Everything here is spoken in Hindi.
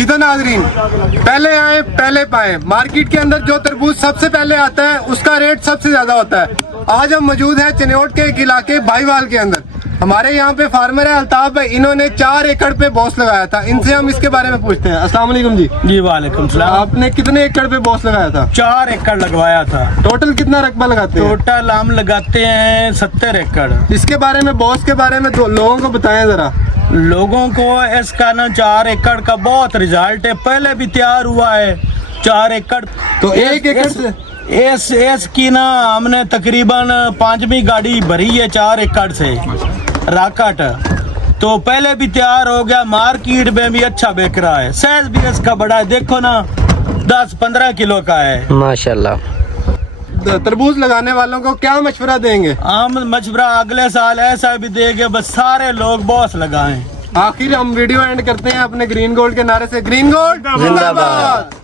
जी तो नाजरीन, पहले आए पहले पाए। मार्केट के अंदर जो तरबूज सबसे पहले आता है उसका रेट सबसे ज्यादा होता है। आज हम मौजूद हैं चिन्योट के एक इलाके भाईवाल के अंदर। हमारे यहाँ पे फार्मर है अल्ताफ भाई, इन्होंने 4 एकड़ पे बॉस लगाया था। इनसे हम इसके बारे में पूछते हैं। अस्सलाम वालेकुम जी। जी वालेकुम सलाम। आपने कितने एकड़ पे बॉस लगाया था? 4 एकड़ लगवाया था। टोटल कितना रकबा लगाते हैं? टोटल हम लगाते हैं 70 एकड़। इसके बारे में, बॉस के बारे में लोगों को बताएं जरा। लोगों को इसका ना 4 एकड़ का बहुत रिजल्ट है, पहले भी तैयार हुआ है 4 एकड़। तो 1 एकड़ से एस की ना हमने तकरीबन 5वीं गाड़ी भरी है 4 एकड़ से राकट। तो पहले भी तैयार हो गया, मार्केट में भी अच्छा बिक रहा है। साइज भी इसका बड़ा है, देखो ना 10-15 किलो का है माशाल्लाह। तरबूज लगाने वालों को क्या मशवरा देंगे? हम मशवरा अगले साल ऐसा भी देंगे, बस सारे लोग बॉस लगाएं। आखिर हम वीडियो एंड करते हैं अपने ग्रीन गोल्ड के नारे से। ग्रीन गोल्ड जिंदाबाद।